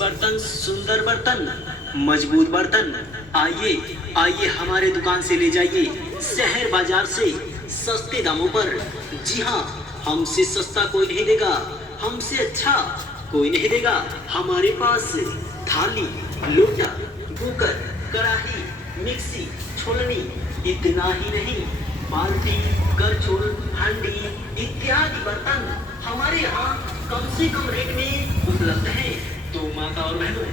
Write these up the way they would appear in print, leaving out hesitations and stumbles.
बर्तन, सुंदर बर्तन, मजबूत बर्तन, आइए आइए हमारे दुकान से ले जाइए शहर बाजार से सस्ते दामों पर। जी हाँ, हमसे सस्ता कोई नहीं देगा, हमसे अच्छा कोई नहीं देगा। हमारे पास थाली, लोटा, कुकर, कढ़ाई, मिक्सी, छोलनी, इतना ही नहीं बाल्टी, करछुल, हांडी इत्यादि बर्तन हमारे यहाँ कम से कम रेट में उपलब्ध है। तो माता और बहनों,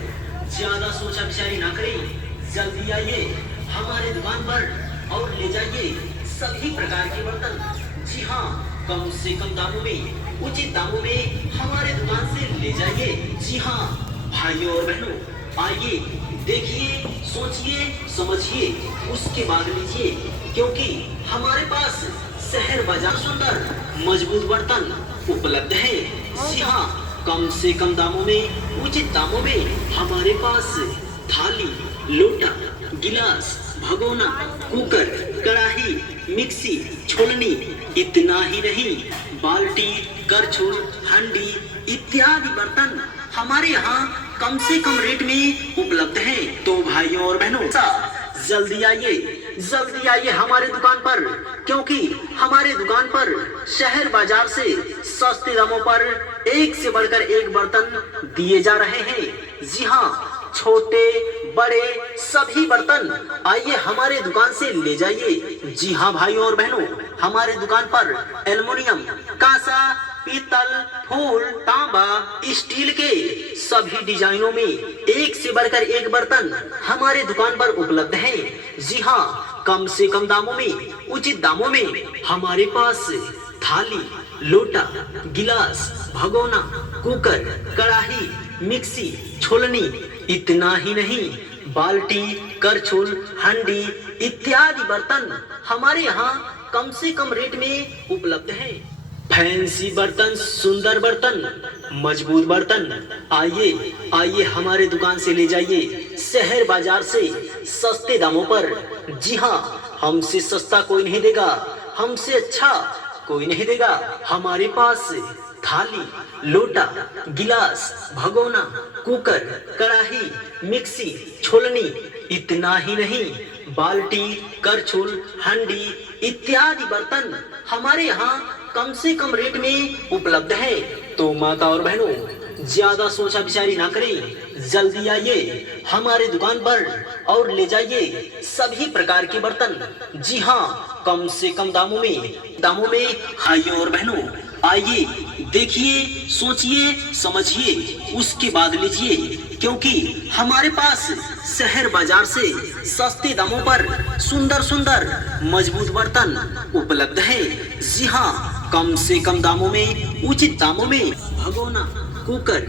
ज्यादा सोचा विचारी ना करें, जल्दी आइए हमारे दुकान पर और ले जाइए सभी प्रकार के बर्तन। जी हाँ, कम से कम दामों में, उचित दामों में हमारे दुकान से ले जाइए। जी हाँ भाइयों और बहनों, आइए देखिए, सोचिए, समझिए, उसके बाद लीजिए, क्योंकि हमारे पास शहर बाजार सुंदर मजबूत बर्तन उपलब्ध है। जी हाँ, कम से कम दामों में, उचित दामों में हमारे पास थाली, लोटा, गिलास, भगोना, कुकर, कढ़ाई, मिक्सी, छोलनी, इतना ही नहीं बाल्टी, करछुल, हांडी इत्यादि बर्तन हमारे यहाँ कम से कम रेट में उपलब्ध है। तो भाइयों और बहनों, जल्दी आइए हमारे दुकान पर, क्योंकि हमारे दुकान पर शहर बाजार से सस्ते दामों पर एक से बढ़कर एक बर्तन दिए जा रहे हैं। जी हाँ, छोटे बड़े सभी बर्तन आइए हमारे दुकान से ले जाइए। जी हाँ भाइयों और बहनों, हमारे दुकान पर एल्युमिनियम, कांसा, पीतल, फूल, तांबा, स्टील के सभी डिजाइनों में एक से बढ़कर एक बर्तन हमारे दुकान पर उपलब्ध है। जी हाँ, कम से कम दामों में, उचित दामों में हमारे पास थाली, लोटा, गिलास, भगोना, कुकर, कढ़ाई, मिक्सी, छोलनी, इतना ही नहीं बाल्टी, करछुल, हांडी इत्यादि बर्तन हमारे यहाँ कम से कम रेट में उपलब्ध है। फैंसी बर्तन, सुंदर बर्तन, मजबूत बर्तन, आइए हमारे दुकान से ले जाइए शहर बाजार से सस्ते दामों पर। जी हाँ, हमसे सस्ता कोई नहीं देगा, हमसे अच्छा कोई नहीं देगा। हमारे पास थाली, लोटा, गिलास, भगोना, कुकर, कढ़ाई, मिक्सी, छोलनी, इतना ही नहीं बाल्टी, करछुल, हांडी इत्यादि बर्तन हमारे यहाँ कम से कम रेट में उपलब्ध है। तो माता और बहनों, ज्यादा सोचा विचारी ना करें, जल्दी आइए हमारे दुकान पर और ले जाइए सभी प्रकार के बर्तन। जी हाँ, कम से कम दामों में भाइयों और बहनों, आइए देखिए, सोचिए, समझिए, उसके बाद लीजिए, क्योंकि हमारे पास शहर बाजार से सस्ते दामों पर सुंदर सुंदर मजबूत बर्तन उपलब्ध है। जी हाँ, कम से कम दामों में, उचित दामों में भगोना, कुकर,